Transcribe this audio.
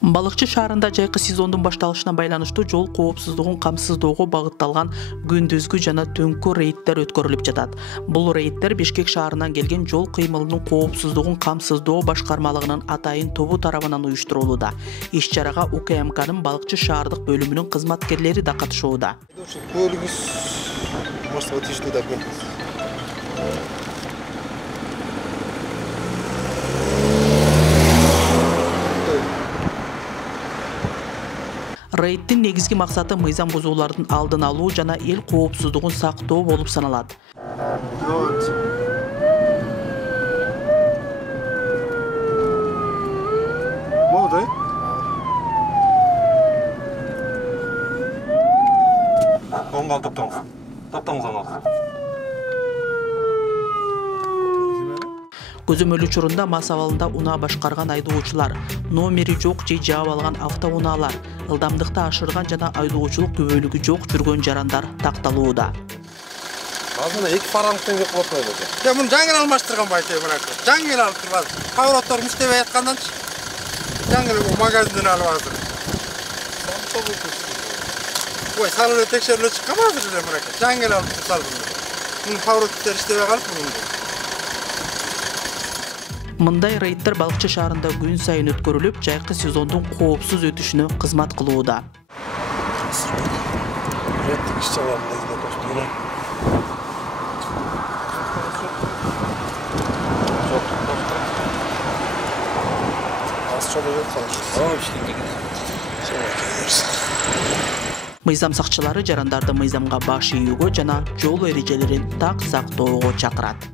Балыкчы шаарында жайкы сезондун башталышына байланыштуу жол коопсуздугун камсыздоого багытталган күндүзгү жана түнкү рейдтер өткөрүлүп жатат. Бул рейдтер Бишкек шаарынан келген жол кыймылынын коопсуздугун камсыздоо башкармалыгынын атайын тобу тарабынан уюштурулууда. Иш-чарага УКМКнын Балыкчы шаардык бөлүмүнүн кызматкерлери да катышууда. Рейдтин негизги максаты мыйзам бузуулардын алдын алуу жана эл коопсуздугун сактоо болуп саналат. Көзөмөл учурунда мас абалында унаа башкарган айдоочулар, номери жок же жаап алган автоунаалар, ылдамдыкты ашырган жана айдоочулук күбөлүгү жок жүргөн жарандар такталууда. Азыр 2 фаранктен жок болуп койду. Я муну жаңы алмаштырган байты мына. Жаңы алып турбады. Поворотторун иштебей аткандан жаңы магазинден алып азыр. Ой, салып текшерилип чыккан азыр эле мына. Жаңы алып турсалды. Муну повороттор иштебей калып муну. Мындай рейдтер Балыкчы шаарында күн сайын өткөрүлүп, жайкы сезондун коопсуз өтүшүнө кызмат кылууда. Мыйзам сакчылары жарандарды мыйзамга баш ийүүгө жана жол эрежелерин так сактоого чакырат.